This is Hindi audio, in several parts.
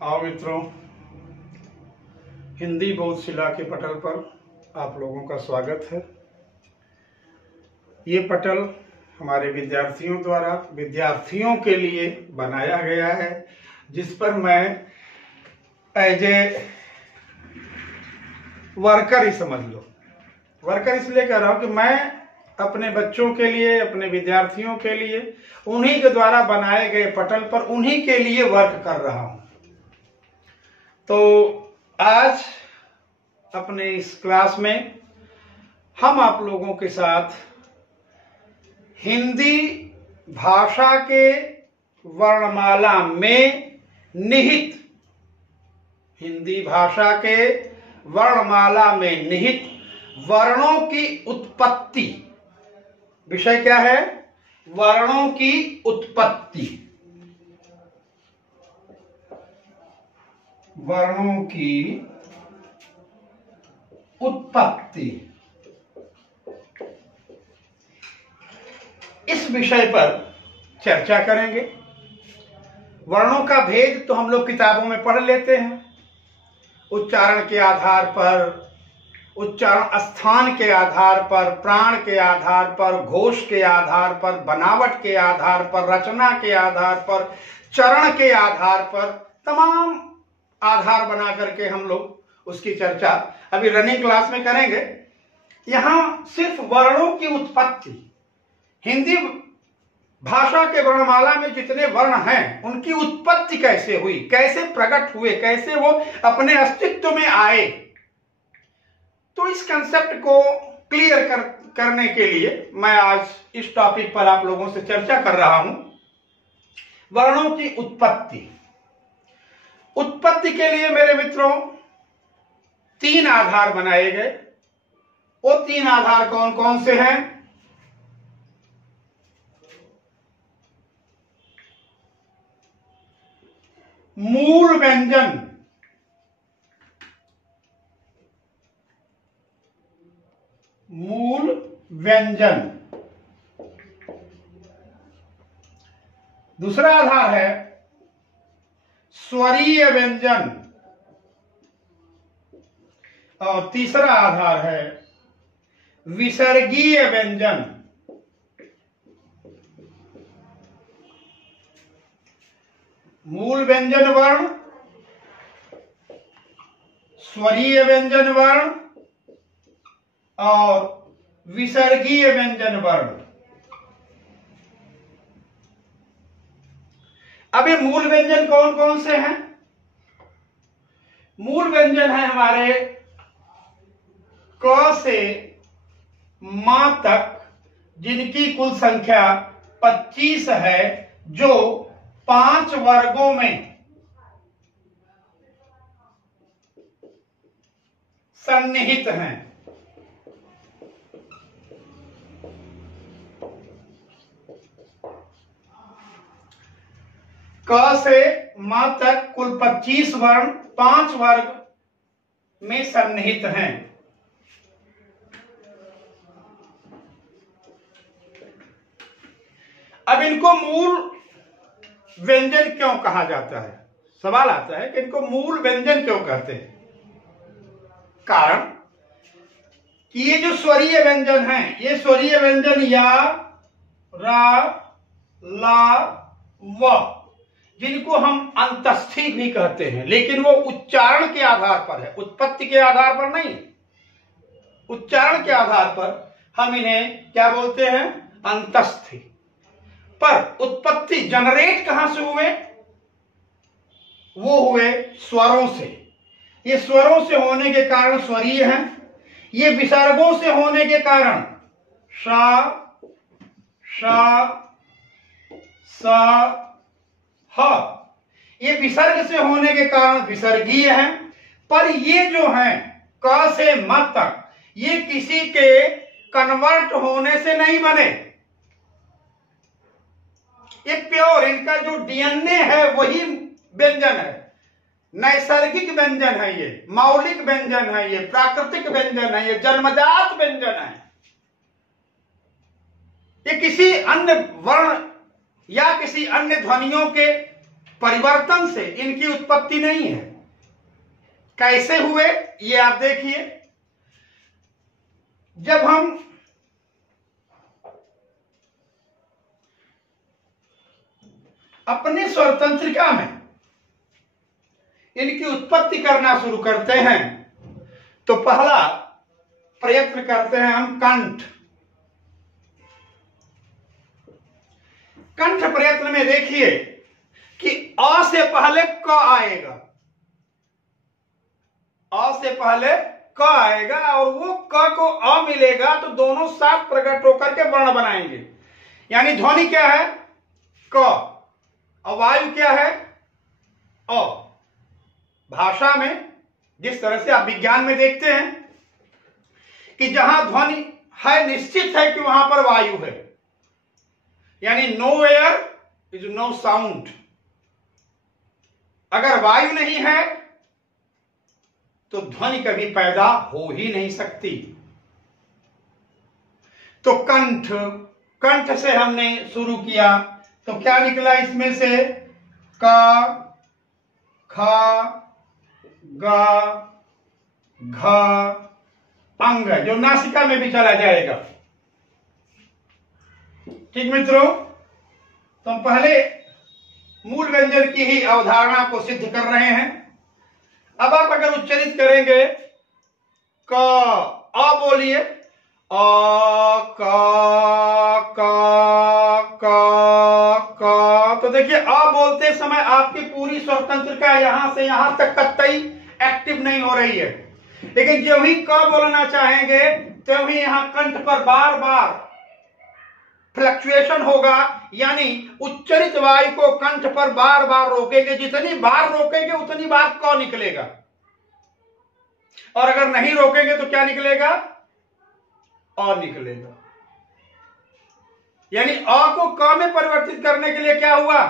आओ मित्रों, हिंदी बोधशिला के पटल पर आप लोगों का स्वागत है। ये पटल हमारे विद्यार्थियों द्वारा विद्यार्थियों के लिए बनाया गया है, जिस पर मैं एज ए वर्कर ही समझ लो। वर्कर इसलिए कह रहा हूं कि मैं अपने बच्चों के लिए, अपने विद्यार्थियों के लिए, उन्हीं के द्वारा बनाए गए पटल पर उन्हीं के लिए वर्क कर रहा हूं। तो आज अपने इस क्लास में हम आप लोगों के साथ हिंदी भाषा के वर्णमाला में निहित, हिंदी भाषा के वर्णमाला में निहित वर्णों की उत्पत्ति, विषय क्या है? वर्णों की उत्पत्ति। वर्णों की उत्पत्ति, इस विषय पर चर्चा करेंगे। वर्णों का भेद तो हम लोग किताबों में पढ़ लेते हैं। उच्चारण के आधार पर, उच्चारण स्थान के आधार पर, प्राण के आधार पर, घोष के आधार पर, बनावट के आधार पर, रचना के आधार पर, चरण के आधार पर, तमाम आधार बना करके हम लोग उसकी चर्चा अभी रनिंग क्लास में करेंगे। यहां सिर्फ वर्णों की उत्पत्ति, हिंदी भाषा के वर्णमाला में जितने वर्ण हैं उनकी उत्पत्ति कैसे हुई, कैसे प्रकट हुए, कैसे वो अपने अस्तित्व में आए, तो इस कंसेप्ट को क्लियर करने के लिए मैं आज इस टॉपिक पर आप लोगों से चर्चा कर रहा हूं। वर्णों की उत्पत्ति। उत्पत्ति के लिए मेरे मित्रों 3 आधार बनाए गए। वो 3 आधार कौन कौन से हैं? मूल व्यंजन, मूल व्यंजन। दूसरा आधार है स्वरीय व्यंजन और तीसरा आधार है विसर्गीय व्यंजन। मूल व्यंजन वर्ण, स्वरीय व्यंजन वर्ण और विसर्गीय व्यंजन वर्ण। अब ये मूल व्यंजन कौन कौन से हैं? मूल व्यंजन है हमारे क से म तक, जिनकी कुल संख्या 25 है, जो 5 वर्गों में सन्निहित हैं। क से म तक कुल 25 वर्ण 5 वर्ग में सन्निहित हैं। अब इनको मूल व्यंजन क्यों कहा जाता है? सवाल आता है कि इनको मूल व्यंजन क्यों कहते हैं? कारण कि ये जो स्वरीय व्यंजन हैं, ये स्वरीय व्यंजन या, रा, ला, व, जिनको हम अंतस्थी भी कहते हैं, लेकिन वो उच्चारण के आधार पर है, उत्पत्ति के आधार पर नहीं। उच्चारण के आधार पर हम इन्हें क्या बोलते हैं? अंतस्थी। पर उत्पत्ति जनरेट कहां से हुए? वो हुए स्वरों से। ये स्वरों से होने के कारण स्वरीय हैं। ये विसर्गों से होने के कारण शा, शा, सा, ह, ये विसर्ग से होने के कारण विसर्गीय हैं। पर ये जो हैं क से म तक, ये किसी के कन्वर्ट होने से नहीं बने। ये प्योर, इनका जो डीएनए है वही व्यंजन है। नैसर्गिक व्यंजन है, ये मौलिक व्यंजन है, ये प्राकृतिक व्यंजन है, ये जन्मजात व्यंजन है। ये किसी अन्य वर्ण या किसी अन्य ध्वनियों के परिवर्तन से इनकी उत्पत्ति नहीं है। कैसे हुए ये आप देखिए। जब हम अपने स्वतंत्रिका में इनकी उत्पत्ति करना शुरू करते हैं तो पहला प्रयत्न करते हैं हम कंठ। कंठ प्रयत्न में देखिए कि अ से पहले क आएगा, अ से पहले क आएगा और वो क को अ मिलेगा तो दोनों साथ प्रकट होकर के वर्ण बनाएंगे। यानी ध्वनि क्या है? क, और वायु क्या है? अ। भाषा में जिस तरह से आप विज्ञान में देखते हैं कि जहां ध्वनि है निश्चित है कि वहां पर वायु है, यानी no air is no sound. अगर वायु नहीं है तो ध्वनि कभी पैदा हो ही नहीं सकती। तो कंठ, कंठ से हमने शुरू किया तो क्या निकला इसमें से? का, खा, गा, घा, अंग जो नासिका में भी चला जाएगा। ठीक मित्रों, तो हम पहले मूल व्यंजन की ही अवधारणा को सिद्ध कर रहे हैं। अब आप अगर उच्चरित करेंगे क, अ बोलिए, अ, का, तो देखिए अ बोलते समय आपकी पूरी स्वतंत्रता यहां से यहां तक कतई एक्टिव नहीं हो रही है। लेकिन जब ही क बोलना चाहेंगे तो ही यहां कंठ पर बार बार फ्लक्चुएशन होगा, यानी उच्चरित वायु को कंठ पर बार बार रोकेंगे। जितनी बार रोकेंगे उतनी बार क निकलेगा, और अगर नहीं रोकेंगे तो क्या निकलेगा? अ निकलेगा। यानी अ को क में परिवर्तित करने के लिए क्या हुआ?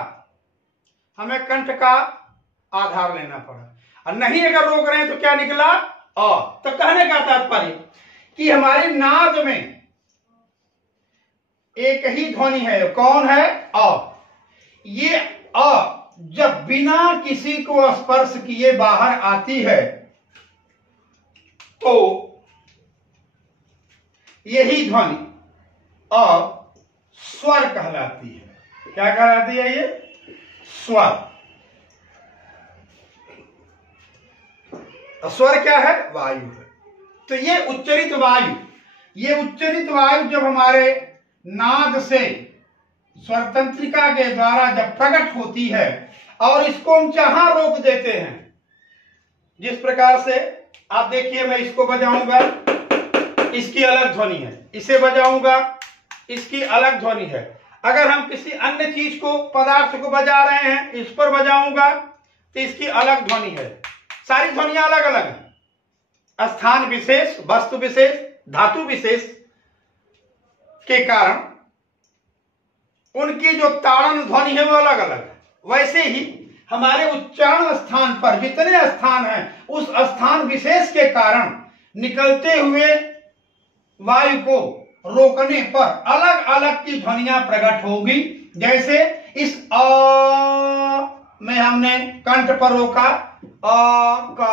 हमें कंठ का आधार लेना पड़ा, और नहीं अगर रोक रहे हैं तो क्या निकला? अ। तो कहने का तात्पर्य कि हमारी नाद में एक ही ध्वनि है, कौन है? अ। ये अ जब बिना किसी को स्पर्श किए बाहर आती है तो यही ध्वनि अ स्वर कहलाती है। क्या कहलाती है? ये स्वर। स्वर क्या है? वायु है। तो ये उच्चरित वायु, ये उच्चरित वायु जब हमारे नाद से स्वतंत्रिका के द्वारा जब प्रकट होती है और इसको हम जहां रोक देते हैं, जिस प्रकार से आप देखिए, मैं इसको बजाऊंगा, इसकी अलग ध्वनि है, इसे बजाऊंगा, इसकी अलग ध्वनि है। अगर हम किसी अन्य चीज को, पदार्थ को बजा रहे हैं, इस पर बजाऊंगा तो इसकी अलग ध्वनि है। सारी ध्वनियां अलग अलग हैं। स्थान विशेष, वस्तु विशेष, धातु विशेष के कारण उनकी जो ताड़न ध्वनि है वो अलग अलग है। वैसे ही हमारे उच्चारण स्थान पर जितने स्थान हैं, उस स्थान विशेष के कारण निकलते हुए वायु को रोकने पर अलग अलग की ध्वनियां प्रकट होगी। जैसे इस अ में हमने कंठ पर रोका, अ, का,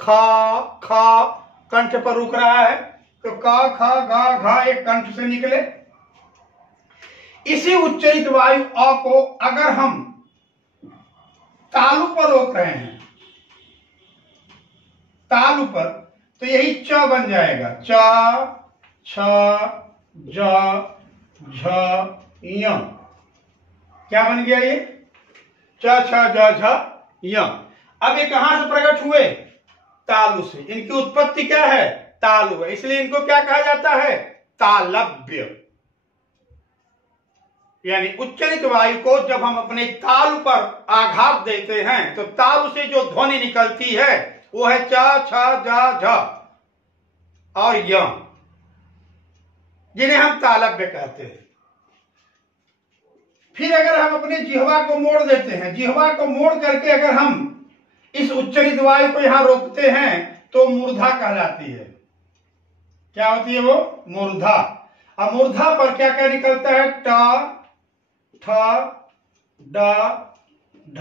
खा, खा, कंठ पर रुक रहा है, तो का, खा, गा, घा एक कंठ से निकले। इसी उच्चरित वायु अ को अगर हम तालु पर रोक रहे हैं, तालु पर, तो यही च बन जाएगा। च, छ, ज, झ, य। क्या बन गया ये? च, छ, ज, झ, य। अब ये कहां से प्रकट हुए? तालु से। इनकी उत्पत्ति क्या है? तालु है। इसलिए इनको क्या कहा जाता है? तालव्य। यानी उच्चरित वायु को जब हम अपने तालु पर आघात देते हैं तो तालु से जो ध्वनि निकलती है वो है च, छ, ज, झ और य, जिन्हें हम तालव्य कहते हैं। फिर अगर हम अपने जिह्वा को मोड़ देते हैं, जिह्वा को मोड़ करके अगर हम इस उच्चरित वायु को यहां रोकते हैं तो मूर्धा कहलाती है। क्या होती है वो? मूर्धा। अब मूर्धा पर क्या क्या निकलता है? ट, ठ, ड, ढ,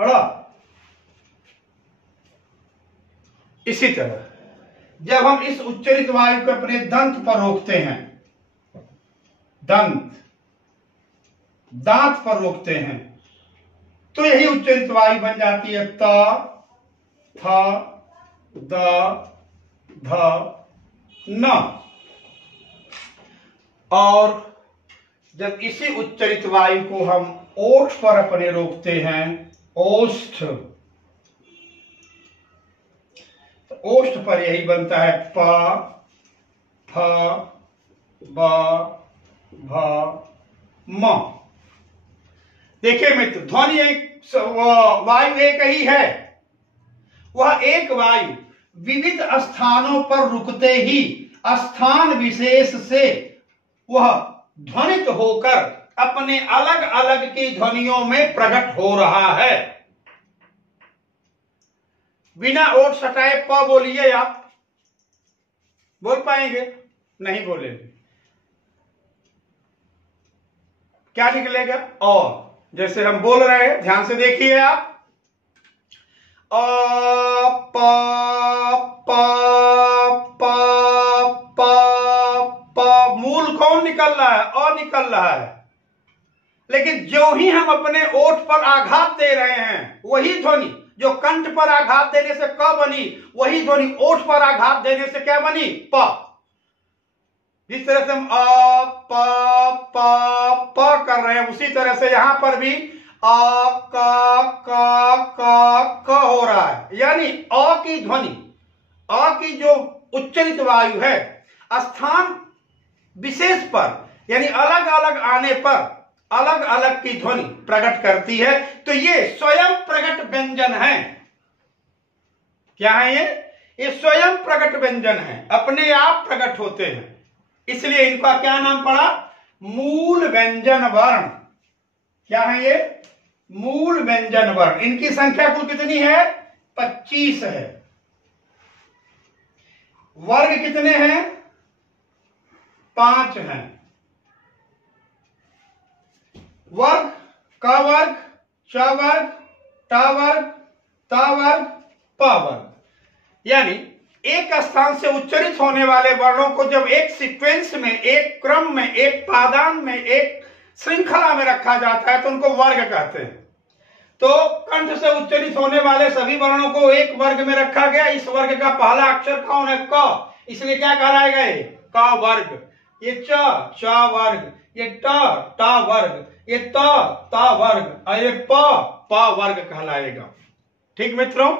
ड़। इसी तरह जब हम इस उच्चरित वायु को अपने दंत पर रोकते हैं, दंत, दांत पर रोकते हैं, तो यही उच्चरित वायु बन जाती है त, थ, द, ध, न। और जब इसी उच्चरित वायु को हम ओठ पर अपने रोकते हैं, ओष्ठ, तो ओष्ठ पर यही बनता है प, फ, ब, भ, म। देखिए मित्र, ध्वनि एक, वायु एक ही है। वह एक वायु विविध स्थानों पर रुकते ही स्थान विशेष से वह ध्वनित होकर अपने अलग अलग की ध्वनियों में प्रकट हो रहा है। बिना ओठ सटाए प बोलिए, आप बोल पाएंगे? नहीं बोलेंगे। क्या निकलेगा? और जैसे हम बोल रहे हैं, ध्यान से देखिए आप, अ, प, प, प, प, प। मूल कौन निकल रहा है? अ निकल रहा है। लेकिन जो ही हम अपने ओठ पर आघात दे रहे हैं, वही ध्वनि जो कंठ पर आघात देने से क बनी, वही ध्वनि ओठ पर आघात देने से क्या बनी? प। जिस तरह से हम अ, प, प, प कर रहे हैं, उसी तरह से यहां पर भी अ, क, क हो रहा है। यानी अ की ध्वनि, अ की जो उच्चरित वायु है, स्थान विशेष पर यानी अलग अलग आने पर अलग अलग की ध्वनि प्रकट करती है। तो ये स्वयं प्रकट व्यंजन है। क्या है ये? ये स्वयं प्रकट व्यंजन है, अपने आप प्रकट होते हैं। इसलिए इनका क्या नाम पड़ा? मूल व्यंजन वर्ण। क्या है ये? मूल व्यंजन वर्ण। इनकी संख्या कुल कितनी है? 25 है। वर्ग कितने हैं? 5 हैं। वर्ग, क वर्ग, च वर्ग, ट वर्ग, त वर्ग, प वर्ग। यानी एक स्थान से उच्चरित होने वाले वर्णों को जब एक सीक्वेंस में, एक क्रम में, एक पादान में, एक श्रृंखला में रखा जाता है तो उनको वर्ग कहते हैं। तो कंठ से उच्चरित होने वाले सभी वर्णों को एक वर्ग में रखा गया। इस वर्ग का पहला अक्षर कौन है? क। इसलिए क्या कहलाएगा? ये क वर्ग। ये च वर्ग, ये ट वर्ग, ये त वर्ग, और ये प वर्ग कहलाएगा। ठीक मित्रों,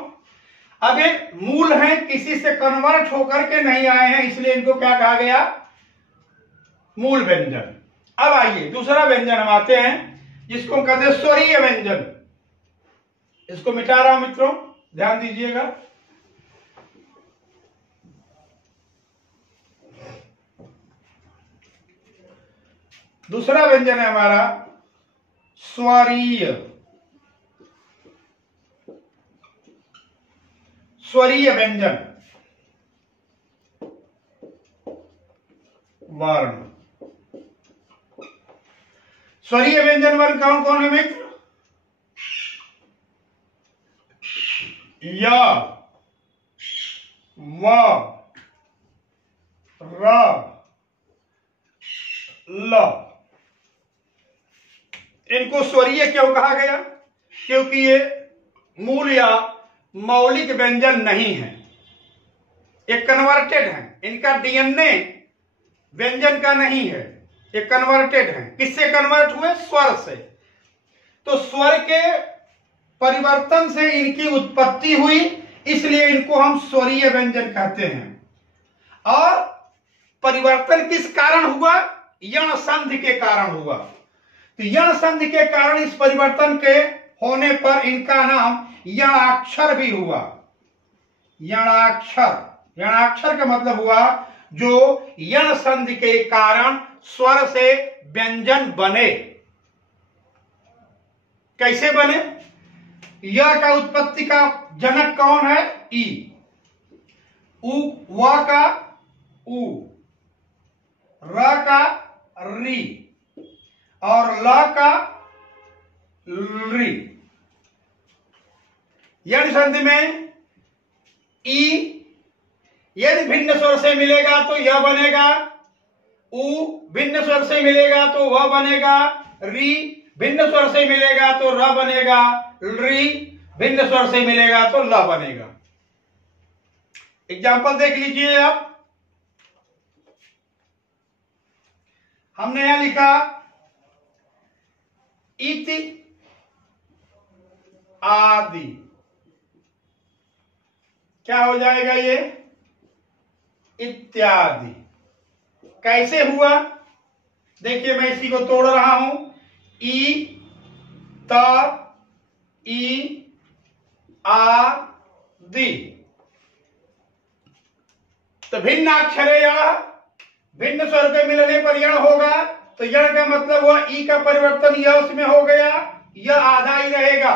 अब ये मूल है, किसी से कन्वर्ट होकर के नहीं आए हैं, इसलिए इनको क्या कहा गया? मूल व्यंजन। अब आइए दूसरा व्यंजन हम आते हैं, जिसको कहते हैं स्वरीय व्यंजन। इसको मिटा रहा हूं मित्रों, ध्यान दीजिएगा। दूसरा व्यंजन है हमारा स्वरीय। स्वरीय व्यंजन वर्ण। स्वरीय व्यंजन वर्ण कौन कौन है मित्र? य, व, र, ल। इनको स्वरीय क्यों कहा गया? क्योंकि ये मूल या मौलिक व्यंजन नहीं है, ये कन्वर्टेड है। इनका डीएनए व्यंजन का नहीं है, ये कन्वर्टेड है। किससे कन्वर्ट हुए? स्वर से। तो स्वर के परिवर्तन से इनकी उत्पत्ति हुई, इसलिए इनको हम स्वरीय व्यंजन कहते हैं। और परिवर्तन किस कारण हुआ? यण संधि के कारण हुआ। तो यण संधि के कारण इस परिवर्तन के होने पर इनका नाम यणाक्षर भी हुआ। यणाक्षर, यणाक्षर का मतलब हुआ जो यण संधि के कारण स्वर से व्यंजन बने। कैसे बने? य का उत्पत्ति का जनक कौन है? ई। उ, व का उ, र का री, और ल का री। यण संधि में ई यदि भिन्न स्वर से मिलेगा तो यह बनेगा, उ भिन्न स्वर से मिलेगा तो वह बनेगा, री भिन्न स्वर से मिलेगा तो र बनेगा, री भिन्न स्वर से मिलेगा तो ल बनेगा। एग्जाम्पल देख लीजिए आप। हमने यहां लिखा इति आदि, क्या हो जाएगा ये? इत्यादि। कैसे हुआ? देखिए मैं इसी को तोड़ रहा हूं। ई त ई आ दि। तो भिन्न अक्षर यह भिन्न स्वर के मिलने पर यण होगा, तो यण का मतलब हुआ ई का परिवर्तन यह उसमें हो गया, यह आधा ही रहेगा,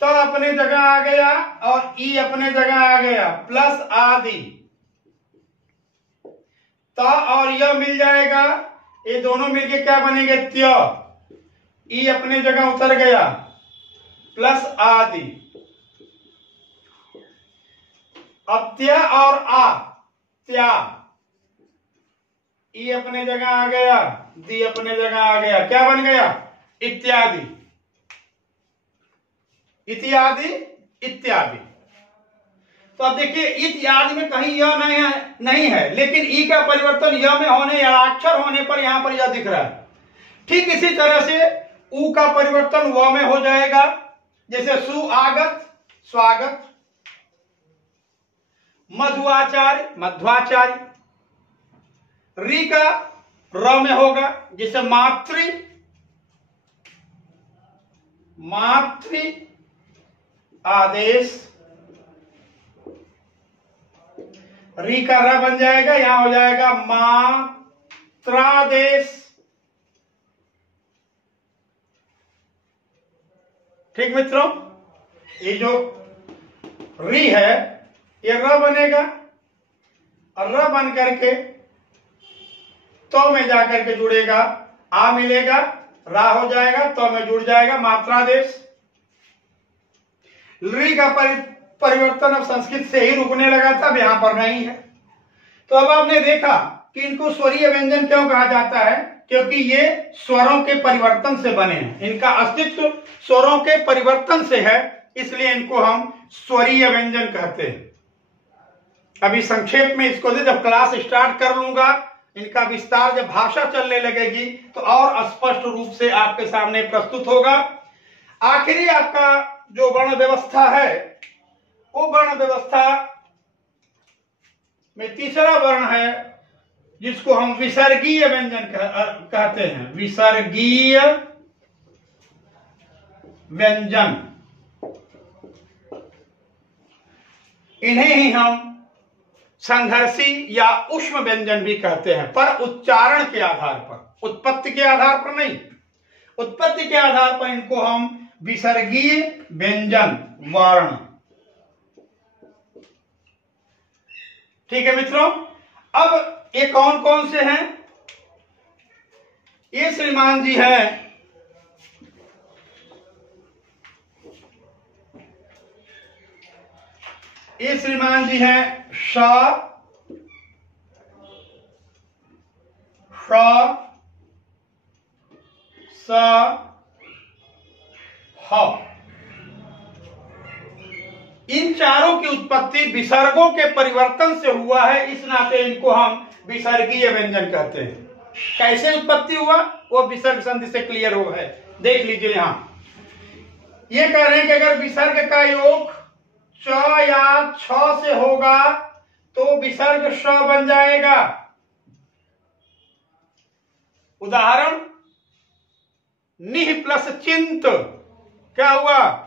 तो अपने जगह आ गया और ई अपने जगह आ गया, प्लस आदि। त और यह मिल जाएगा, ये दोनों मिलके क्या बनेंगे? त्य। ई अपने जगह उतर गया, प्लस आदि। अब त्य और आ, त्या, ई अपने जगह आ गया, दी अपने जगह आ गया, क्या बन गया? इत्यादि। इत्यादि इत्यादि। तो अब देखिए इत्यादि में कहीं यह नहीं है, लेकिन ई का परिवर्तन यह में होने या अक्षर होने पर यहां पर यह दिख रहा है। ठीक इसी तरह से उ का परिवर्तन व में हो जाएगा, जैसे सुआगत स्वागत, मधुआचार्य मध्वाचार्य। री का र में होगा, जैसे मातृ मातृ आदेश। री का र बन जाएगा, यहां हो जाएगा मात्रादेश। ठीक मित्रों, ये जो री है ये र बनेगा और र बन करके तो में जाकर के जुड़ेगा, आ मिलेगा, रा हो जाएगा, तो में जुड़ जाएगा, मात्रादेश। री का परिवर्तन अब संस्कृत से ही रुकने लगा था, अब यहां पर नहीं है। तो अब आपने देखा कि इनको स्वरीय व्यंजन क्यों कहा जाता है, क्योंकि ये स्वरों के परिवर्तन से बने हैं, इनका अस्तित्व स्वरों के परिवर्तन से है, इसलिए इनको हम स्वरीय व्यंजन कहते हैं। अभी संक्षेप में इसको जब क्लास स्टार्ट कर लूंगा, इनका विस्तार जब भाषा चलने लगेगी तो और स्पष्ट रूप से आपके सामने प्रस्तुत होगा। आखिरी आपका जो वर्ण व्यवस्था है, वो वर्ण व्यवस्था में तीसरा वर्ण है जिसको हम विसर्गीय व्यंजन कहते हैं। विसर्गीय व्यंजन, इन्हें ही हम संघर्षी या ऊष्म व्यंजन भी कहते हैं, पर उच्चारण के आधार पर, उत्पत्ति के आधार पर नहीं। उत्पत्ति के आधार पर इनको हम विसर्गीय व्यंजन वर्ण। ठीक है मित्रों, अब ये कौन कौन से हैं? ये श्रीमान जी हैं ये श्रीमान जी हैं श, स, ह। इन चारों की उत्पत्ति विसर्गों के परिवर्तन से हुआ है, इस नाते इनको हम विसर्गीय व्यंजन कहते हैं। कैसे उत्पत्ति हुआ वो विसर्ग संधि से क्लियर हो है, देख लीजिए। यहां ये कह रहे हैं कि अगर विसर्ग का योग च या छ से होगा तो विसर्ग श बन जाएगा। उदाहरण, निह प्लस चिंत, क्या हुआ?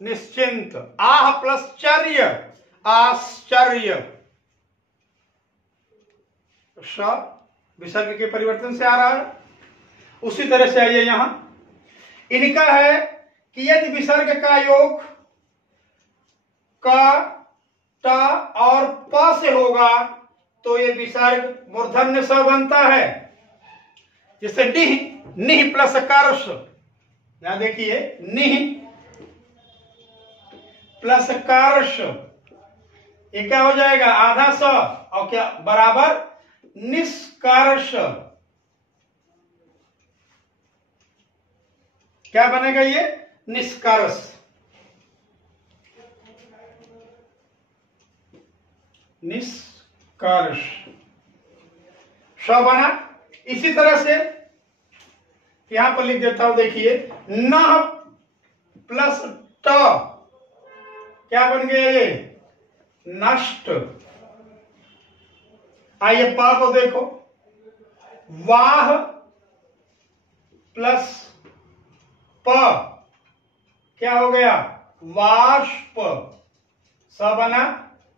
निश्चिंत। आह प्लस चर्य, आश्चर्य। श विसर्ग के परिवर्तन से आ रहा है। उसी तरह से आइए यहां, इनका है कि यदि विसर्ग का योग क, ट और प से होगा तो ये विसर्ग मूर्धन्य स बनता है। जैसे निह, निह प्लस कर्ष, यहां देखिए निह प्लस कर्ष, ये क्या हो जाएगा आधा स, और क्या बराबर निष्कर्ष, क्या बनेगा ये निष्कर्ष, निष्कर्ष स बना। इसी तरह से यहां पर लिख देता हूं, देखिए न प्लस ट, क्या बन गया ये नष्ट। आइए पा को देखो, वाह प्लस प, क्या हो गया वाष्प, स बना,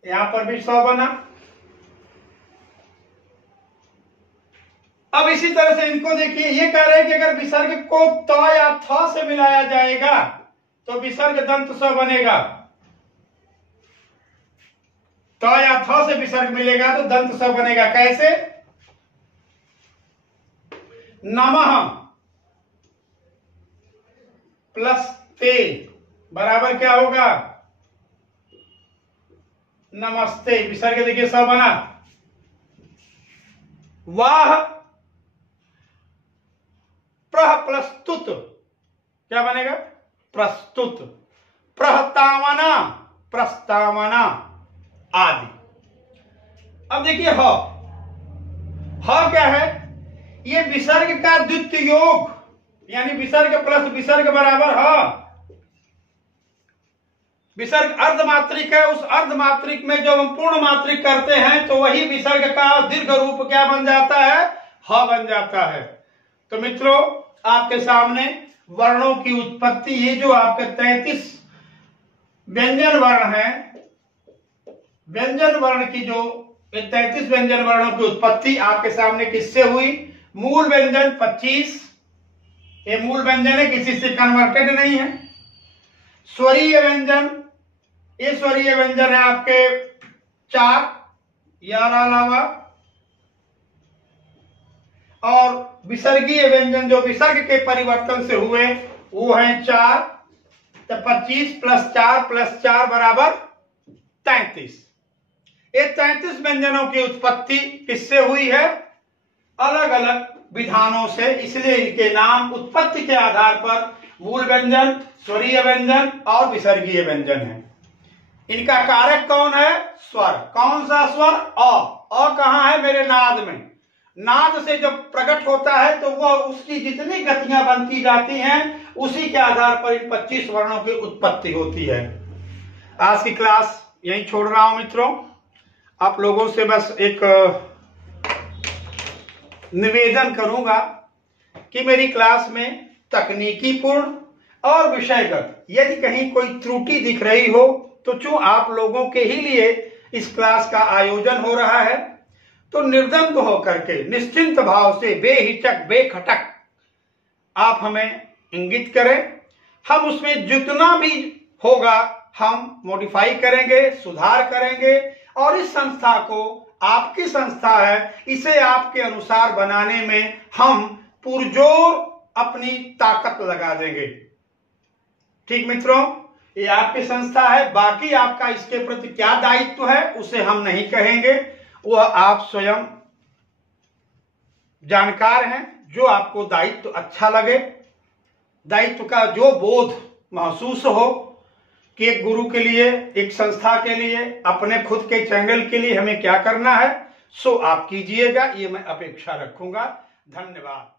यहां पर भी स बना। अब इसी तरह से इनको देखिए, ये कह रहे हैं कि अगर विसर्ग को त या थ से मिलाया जाएगा तो विसर्ग दंत स बनेगा, त या थ से विसर्ग मिलेगा तो दंत स बनेगा। कैसे? नमः प्लस ते बराबर क्या होगा नमस्ते, विसर्ग देखिए स बना। वाह प्रह प्रस्तुत, क्या बनेगा प्रस्तुत, प्रहतावना प्रस्तावना आदि। अब देखिए ह क्या है, ये विसर्ग का द्वितीय योग, यानी विसर्ग प्लस विसर्ग बराबर ह। विसर्ग अर्धमात्रिक है, उस अर्धमात्रिक में जब हम पूर्ण मात्रिक करते हैं तो वही विसर्ग का दीर्घ रूप क्या बन जाता है ह बन जाता है। तो मित्रों आपके सामने वर्णों की उत्पत्ति, ये जो आपके 33 व्यंजन वर्ण हैं, व्यंजन वर्ण की जो 33 व्यंजन वर्णों की उत्पत्ति आपके सामने किससे हुई? मूल व्यंजन 25, ये मूल व्यंजन है, किसी से कन्वर्टेड नहीं है। स्वरीय व्यंजन, ये स्वरीय व्यंजन है आपके 4 यार अलावा, और विसर्गीय व्यंजन जो विसर्ग के परिवर्तन से हुए वो हैं 4, तो 25 प्लस 4 प्लस 4 बराबर 33। ये 33 व्यंजनों की उत्पत्ति किससे हुई है? अलग अलग विधानों से, इसलिए इनके नाम उत्पत्ति के आधार पर मूल व्यंजन, स्वरीय व्यंजन और विसर्गीय व्यंजन है। इनका कारक कौन है? स्वर। कौन सा स्वर? अ कहां है? मेरे नाद में। नाद से जब प्रकट होता है तो वह उसकी जितनी गतियां बनती जाती हैं उसी के आधार पर इन 25 वर्णों की उत्पत्ति होती है। आज की क्लास यहीं छोड़ रहा हूं मित्रों। आप लोगों से बस एक निवेदन करूंगा कि मेरी क्लास में तकनीकी पूर्ण और विषयगत यदि कहीं कोई त्रुटि दिख रही हो तो चूं आप लोगों के ही लिए इस क्लास का आयोजन हो रहा है तो निर्द्वंद होकर के निश्चिंत भाव से बेहिचक बेखटक आप हमें इंगित करें। हम उसमें जितना भी होगा हम मॉडिफाई करेंगे, सुधार करेंगे और इस संस्था को, आपकी संस्था है, इसे आपके अनुसार बनाने में हम पुरजोर अपनी ताकत लगा देंगे। ठीक मित्रों, ये आपकी संस्था है, बाकी आपका इसके प्रति क्या दायित्व है उसे हम नहीं कहेंगे, वह आप स्वयं जानकार हैं। जो आपको दायित्व अच्छा लगे, दायित्व का जो बोध महसूस हो कि एक गुरु के लिए, एक संस्था के लिए, अपने खुद के चैनल के लिए हमें क्या करना है, सो आप कीजिएगा, ये मैं अपेक्षा रखूंगा। धन्यवाद।